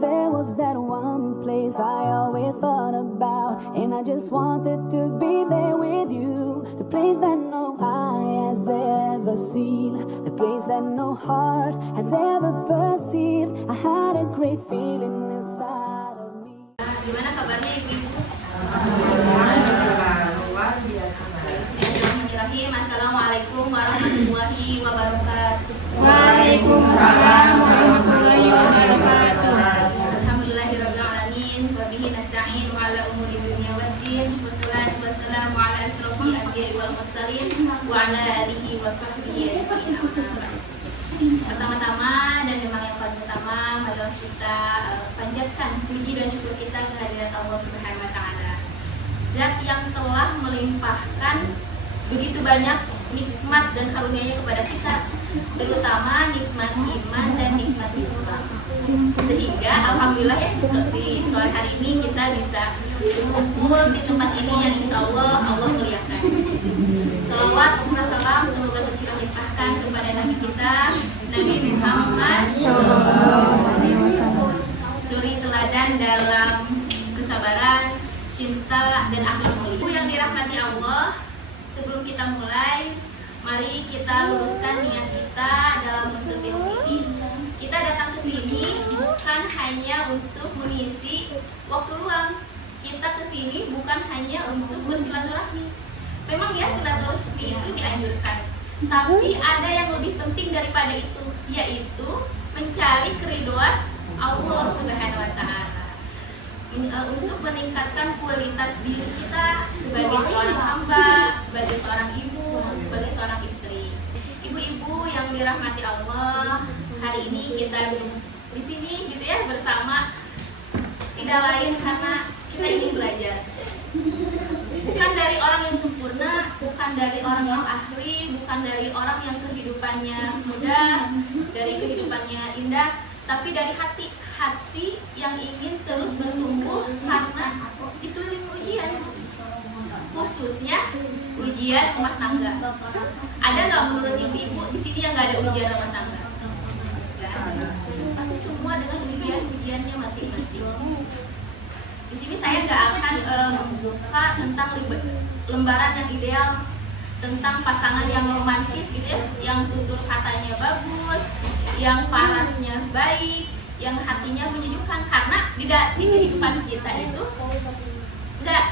there was that one place I always thought about, and I just wanted to be there with you. The place that no eye has ever seen, the place that no heart has ever perceived. I had a great feeling inside of me. Gimana kabarnya ibu-ibu? Bismillahirrahmanirrahim. Assalamualaikum warahmatullahi wabarakatuh. Waalaikumsalam warahmatullahi wabarakatuh. Alhamdulillahirabbil alamin wa bihi nasta'in wa ala umuri dunya waddin. Wassalatu wassalamu ala asyrofil anbiya'i wal mursalin wa ala alihi wa sahbihi ajma'in. Pertama-tama dan memang yang paling utama, marilah kita panjatkan puji dan syukur kita kehadirat Allah Subhanahu wa taala. Zat yang telah melimpahkan begitu banyak nikmat dan karunia-Nya kepada kita, terutama nikmat iman dan nikmat Islam. Sehingga alhamdulillah ya di sore hari ini kita bisa berkumpul di tempat ini yang insya Allah muliakan. Salawat serta salam semoga tercurah limpahkan kepada Nabi kita, Nabi Muhammad suri teladan dalam kesabaran, cinta dan akhlak mulia. Yang dirahmati Allah, sebelum kita mulai, mari kita luruskan niat kita dalam menuntut ilmu ini. Kita datang ke sini bukan hanya untuk mengisi waktu luang. Kita ke sini bukan hanya untuk bersilaturahmi. Memang ya silaturahmi itu dianjurkan, tapi ada yang lebih penting daripada itu, yaitu mencari keridhaan Allah Subhanahu wa taala. Untuk meningkatkan kualitas diri kita sebagai seorang hamba, sebagai seorang ibu, sebagai seorang istri. Ibu-ibu yang dirahmati Allah, hari ini kita di sini gitu ya bersama, tidak lain karena kita ingin belajar. Bukan dari orang yang sempurna, bukan dari orang yang ahli, bukan dari orang yang kehidupannya mudah, dari kehidupannya indah, tapi dari hati yang ingin terus bertumbuh karena dikelilingi ujian, khususnya ujian rumah tangga. Ada nggak menurut ibu-ibu di sini yang nggak ada ujian rumah tangga? Nggak ada. Pasti semua dengan ujiannya masing-masing. Di sini saya nggak akan membuka tentang lembaran yang ideal, tentang pasangan yang romantis gitu ya, yang tutur katanya bagus, yang parasnya baik, yang hatinya menyejukkan. Karena di kehidupan kita itu nggak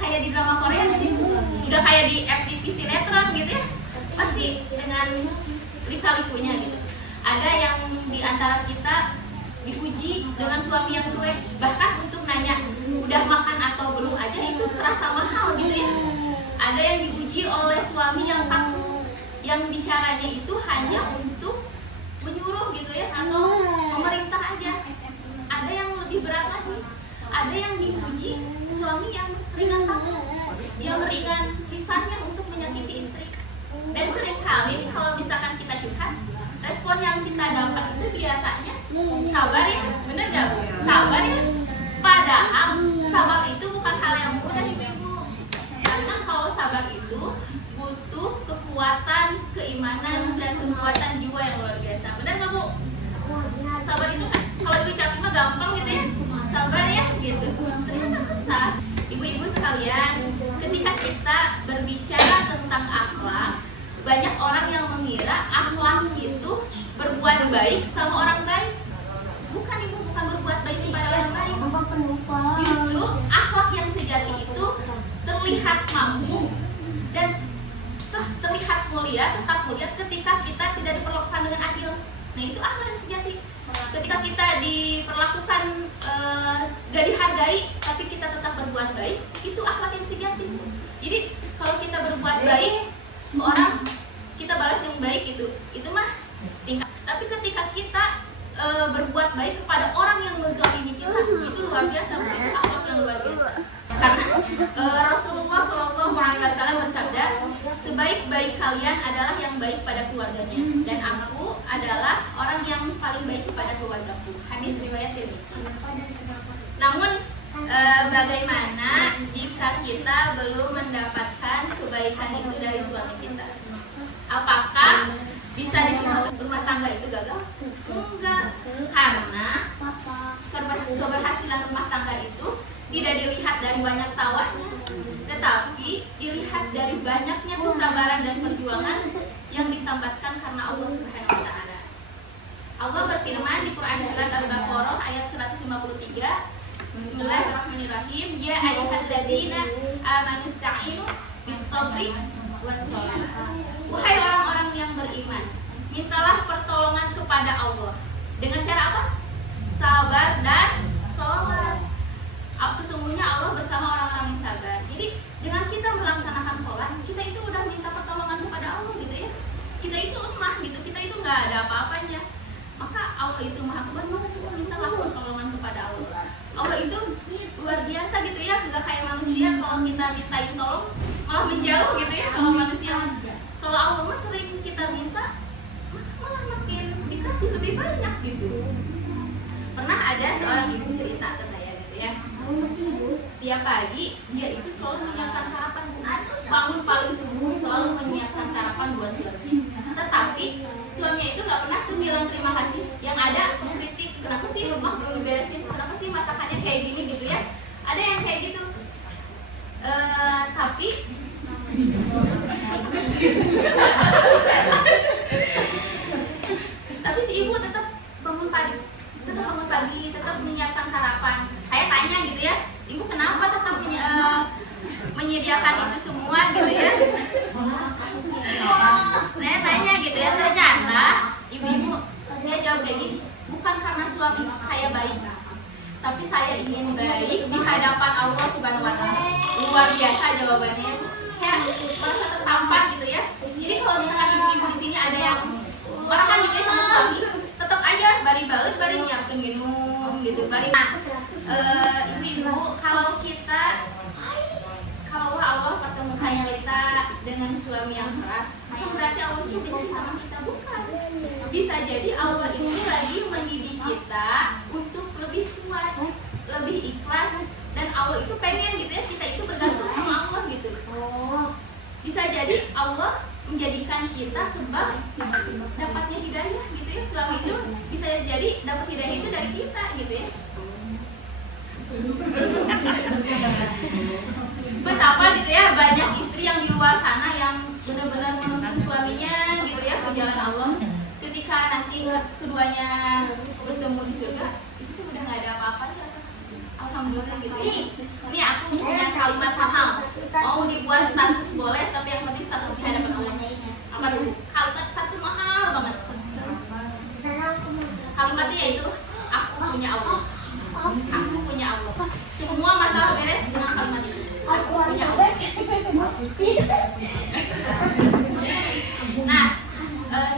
kayak di drama Korea, udah kayak di FTV sinetron gitu ya, pasti dengan lika-likunya gitu. Ada yang di antara kita diuji dengan suami yang cuek, bahkan untuk nanya udah makan atau belum aja itu terasa mahal gitu ya. Ada yang diuji oleh suami yang kaku, yang bicaranya itu hanya untuk menyuruh gitu ya, atau memerintah aja. Ada yang lebih berat lagi, ada yang diuji suami yang ringan tangan, yang ringan lisannya untuk menyakiti istri. Dan seringkali kalau misalkan kita curhat, respon yang kita dapat itu biasanya sabar ya, bener gak Bu? Sabar ya. Padahal sabar itu bukan hal yang mudah ibu-ibu. Karena kalau sabar itu butuh kekuatan, keimanan, dan kekuatan jiwa yang luar biasa. Bener gak Bu? Sabar itu kan kalau diucapin mah gampang gitu ya, sabar ya gitu. Ternyata susah. Ibu-ibu sekalian, ketika kita berbicara tentang akhlak, banyak orang yang mengira akhlak itu berbuat baik sama orang baik. Bukan ibu, bukan berbuat baik kepada orang baik. Justru akhlak yang sejati itu terlihat mampu dan terlihat mulia, tetap mulia ketika kita tidak diperlakukan dengan adil. Nah itu akhlak yang sejati. Ketika kita diperlakukan gak dihargai, tapi kita tetap berbuat baik, itu akhlak yang sejati. Jadi kalau kita berbuat baik ke orang, kita balas yang baik itu mah tingkat. Tapi ketika kita berbuat baik kepada orang yang menzalimi kita, itu luar biasa, itu akhlak yang luar biasa. Karena Rasulullah SAW bersabda, sebaik-baik kalian adalah yang baik pada keluarganya, dan aku adalah orang yang paling baik kepada keluargaku. Hadis riwayat Tirmidzi. Namun bagaimana jika kita belum mendapatkan kebaikan itu dari suami kita? Apakah bisa disebut rumah tangga itu gagal? Enggak, karena keberhasilan rumah tangga itu tidak dilihat dari banyak tawanya, tetapi dilihat dari banyaknya kesabaran dan perjuangan yang ditambatkan karena Allah Subhanahu wa taala. Allah berfirman di Quran surat Al-Baqarah ayat 153, Bismillahirrahmanirrahim, ya ayyuhalladzina amanu ista'inu bis-sabri was-shalah. Wahai orang-orang yang beriman, mintalah pertolongan kepada Allah dengan cara apa? Sabar dan sholat. Sesungguhnya Allah bersama orang-orang yang sabar. Jadi dengan kita melaksanakan sholat, kita itu udah minta pertolongan kepada Allah gitu ya. Kita itu lemah gitu, kita itu nggak ada apa-apanya. Maka Allah itu maha kuat, maka kita mintalah pertolongan kepada Allah. Allah itu luar biasa gitu ya, nggak kayak manusia. Kalau kita mintain tolong malah menjauh gitu ya. Kalau manusia, kalau Allah mah sering kita minta malah makin dikasih lebih banyak gitu. Pernah ada seorang ibu cerita ke saya gitu ya, setiap pagi dia itu selalu menyiapkan sarapan, bangun paling subuh selalu menyiapkan sarapan buat suaminya. Tetapi suaminya itu nggak pernah tuh bilang terima kasih, yang ada mengkritik, kenapa sih rumah belum beresin, kenapa sih masakannya kayak gini gitu ya. Ada yang kayak gitu. Tapi si ibu tetap bangun pagi, tetap menyiapkan sarapan. Saya tanya gitu ya, ibu kenapa tetap menyediakan itu semua gitu ya. Saya tanya gitu ya, ternyata ibu-ibu dia jawab kayak gini, bukan karena suami saya baik, tapi saya ingin baik di hadapan Allah Subhanahu wa taala. Luar biasa jawabannya, kayak merasa tertampar gitu ya. Jadi kalau misalkan ibu-ibu di sini ada yang orang kan gitu ya sama suami, tetap aja bari baut, bari nyiapin minum gitu, bari. Nah, ibu-ibu, kalau Allah pertemukan kita dengan suami yang keras, itu berarti Allah itu benci sama kita, bukan? Bisa jadi Allah itu lagi mendidik kita untuk lebih kuat, lebih ikhlas, dan Allah itu pengen gitu ya kita itu bergantung sama Allah gitu. Bisa jadi Allah menjadikan kita sebab dapatnya hidayah gitu ya. Suami itu bisa jadi dapat hidayah itu dari kita gitu ya. Betapa gitu ya banyak istri yang di luar sana yang benar-benar menuntun suaminya gitu ya ke jalan Allah. Ketika nanti keduanya bertemu di surga, itu udah nggak ada apa-apanya, rasa alhamdulillah gitu ya. Ini aku punya kalimat mahal, mau dibuat status boleh, tapi yang penting status di hadapan Allah. Apa tuh? Kalimat satu mahal banget. Kalimatnya yaitu aku punya Allah. Aku punya Allah. Semua masalah beres dengan kalimat itu. Aku punya Allah. Nah,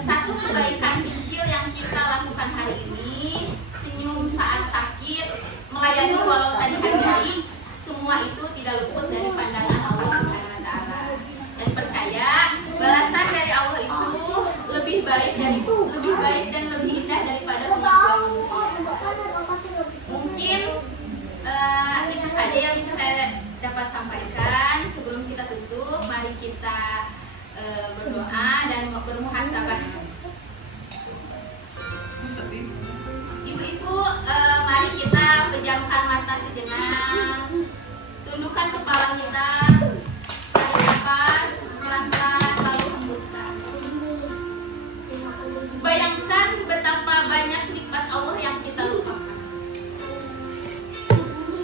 satu kebaikan kecil yang kita lakukan hari ini, senyum saat sakit, melayani walau tadi hari, semua itu tidak luput dari pandangan Allah Subhanahu wa taala. Dan percaya balasan dari Allah itu lebih baik dan lebih indah daripada pengakuan manusia. Mungkin itu saja yang bisa saya dapat sampaikan. Sebelum kita tutup, mari kita berdoa dan bermuhasabah. Ibu-ibu, mari kita pejamkan mata sejenak, tundukkan kepala kita, tarik nafas pelan-pelan lalu hembuskan. Bayangkan betapa banyak nikmat Allah yang kita lupakan.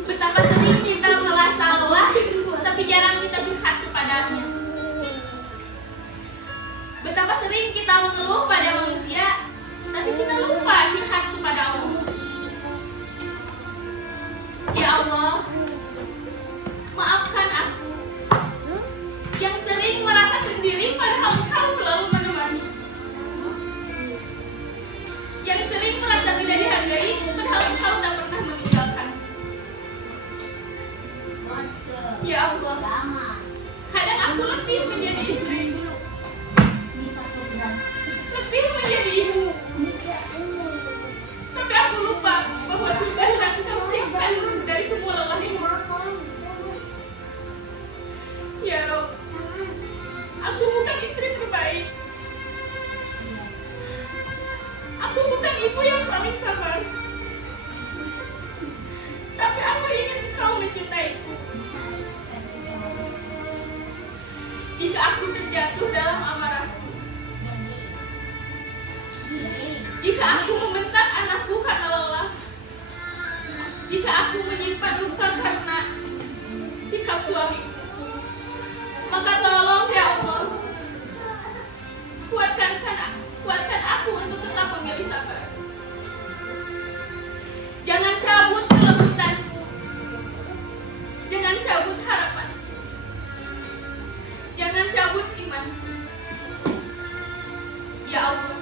Betapa sering kita merasa lelah, tapi jarang kita curhat kepadanya. Betapa sering kita mengeluh pada manusia, tapi kita lupa curhat kepada Allah. Ya Allah, maafkan aku yang sering merasa sendiri padahal Engkau selalu menemani, yang sering merasa tidak dihargai padahal Engkau tak pernah meninggalkan. Ya Allah, kadang aku lebih menjadi istri, lebih menjadi ibu, tapi aku lupa bahwa Tuhan masih membersihkan dari semua lelah ini. Ya Rob, aku bukan istri terbaik, aku bukan ibu yang paling sabar, mencintaiku. Jika aku terjatuh dalam amarahku, jika aku membentak anakku karena lelah, jika aku menyimpan luka karena sikap suamiku, maka tolong ya Allah, kuatkan aku untuk tetap memilih sabar. Jangan cabut kelembutanku, jangan cabut harapan, jangan cabut iman. Ya Allah,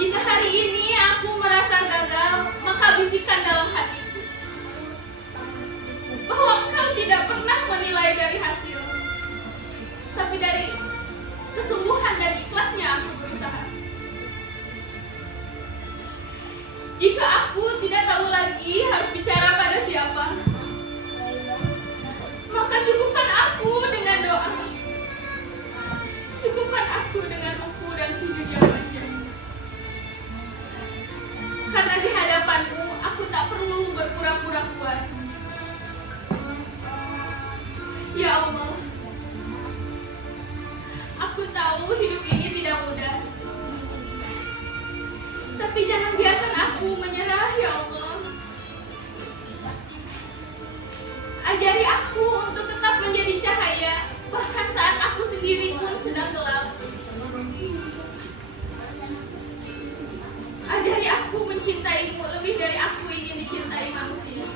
jika hari ini aku merasa gagal, maka bisikan dalam hatiku bahwa Engkau tidak pernah menilai dari hasil, tapi dari kesungguhan dan ikhlasnya aku berusaha. Jika aku tidak tahu lagi harus bicara pada siapa, maka cukupkan aku dengan doa. Cukupkan aku dengan ruku dan sujud yang panjang. Karena di hadapanmu aku tak perlu berpura-pura kuat. Ya Allah, aku tahu hidup ini tidak mudah, tapi jangan biarkan aku menyerah ya Allah. Ajari aku untuk tetap menjadi cahaya, bahkan saat aku sendiri pun sedang gelap. Ajari aku mencintaimu lebih dari aku ingin dicintai manusia.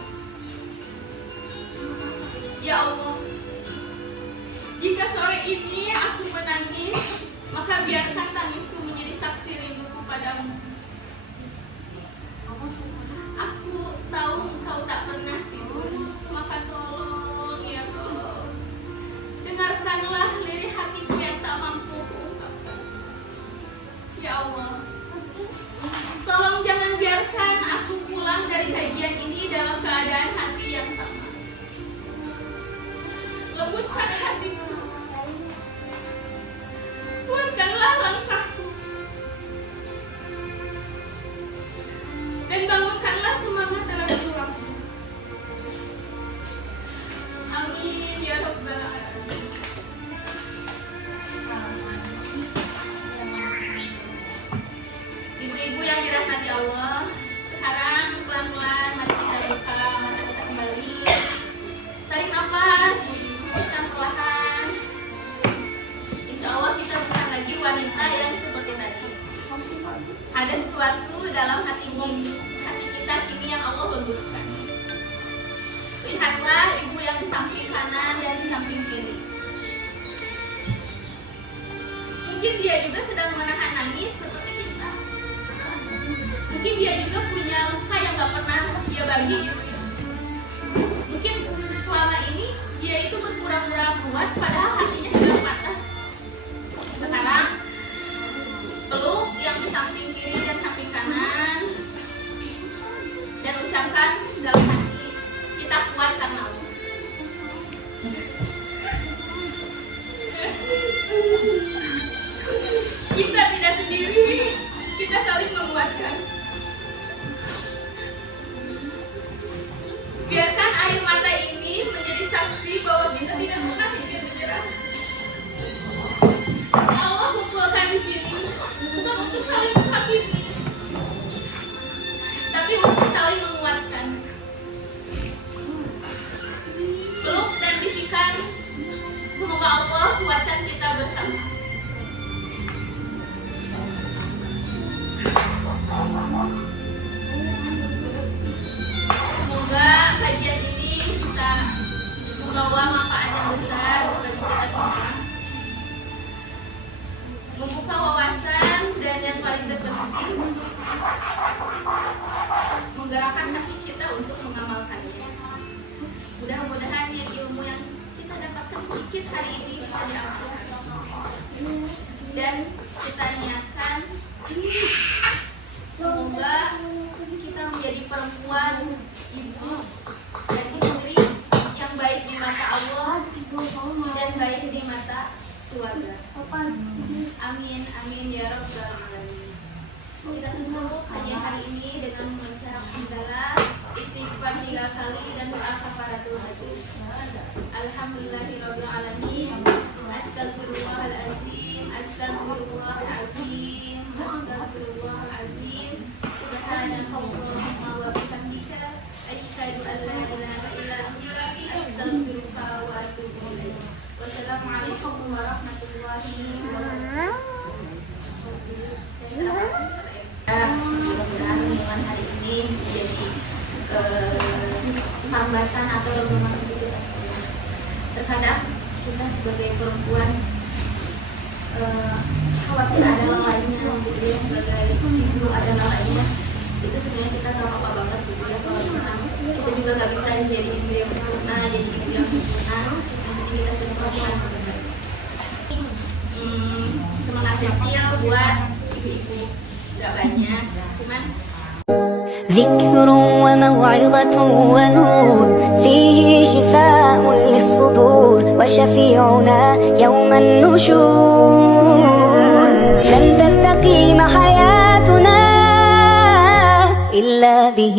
Ya Allah, jika sore ini aku menangis, maka biarkan tangisku menjadi saksi rinduku padamu. Aku tahu Engkau tak pernah tidur, maka tolong ya Allah, dengarkanlah lirih hatiku yang tak mampu kuungkapkan. Ya Allah, tolong jangan biarkan aku pulang dari kajian ini dalam keadaan hati yang sama. Lembutkan hatiku, kuatkanlah langkahku, dan bangunkanlah semangat dalam jiwaku. Amin ya Rabbal Alamin. Ibu-ibu yang dirahmati Allah, sekarang pelan-pelan mari kita buka mata kita kembali. Tarik nafas, hembuskan perlahan. Insya Allah kita bukan lagi wanita yang seperti tadi. Ada sesuatu dalam hati kita kini yang Allah lembutkan. Lihatlah ibu yang di samping kanan dan di samping kiri. Mungkin dia juga sedang menahan nangis seperti kita. Mungkin dia juga punya luka yang gak pernah dia bagi gitu ya. Mungkin selama ini dia itu berpura-pura kuat padahal hatinya sudah patah. Sekarang peluk yang di samping kiri dan samping kanan dan ucapkan dalam hati, kita kuat karena Allah. Kita tidak sendiri, kita saling menguatkan. Biarkan air mata ini menjadi saksi bahwa kita tidak pernah ingin menyerah. Allah kumpulkan di sini bukan untuk saling menghakimi, tapi untuk saling menguatkan. Peluk dan bisikan, semoga Allah kuatkan kita bersama. Semoga kajian ini bisa membawa manfaat yang besar bagi kita semua, membuka wawasan, dan yang paling terpenting menggerakkan hati kita untuk mengamalkannya. Mudah-mudahan ya ilmu yang kita dapatkan sedikit hari ini bisa diambilkan dan kita niatkan semoga kita menjadi perempuan, ibu, dan istri yang baik di mata Allah dan baik di mata keluarga. Amin, amin ya Rabbal Alamin. Kita tutup hanya hari ini dengan mengucap hamdalah, istighfar ila kali dan doa kafaratul majlis. Alhamdulillahirabbil alamin. Astagfirullahalazim. Astagfirullahalazim. Astagfirullahalazim. Subhanakallahumma wa bihamdika asyhadu an la ilaha illa anta astaghfiruka wa atubu ilaik. Wassalamualaikum warahmatullahi wabarakatuh. Mudah-mudahan lingkungan hari ini menjadi hambatan atau rumah kita semua. Terkadang kita sebagai perempuan khawatir ada yang lainnya, gitu ya, sebagai ibu ada yang lainnya. Itu sebenarnya kita gak apa-apa banget gitu ya, kalau misalkan kita juga gak bisa jadi istri yang sempurna, jadi ibu yang sempurna, dan kita sudah perempuan yang terbaik. Semangat kecil buat ibu-ibu, gak banyak, cuman ذكر وموعظة ونور فيه شفاء للصدور وشفيعنا يوم النشور لن تستقيم حياتنا إلا به.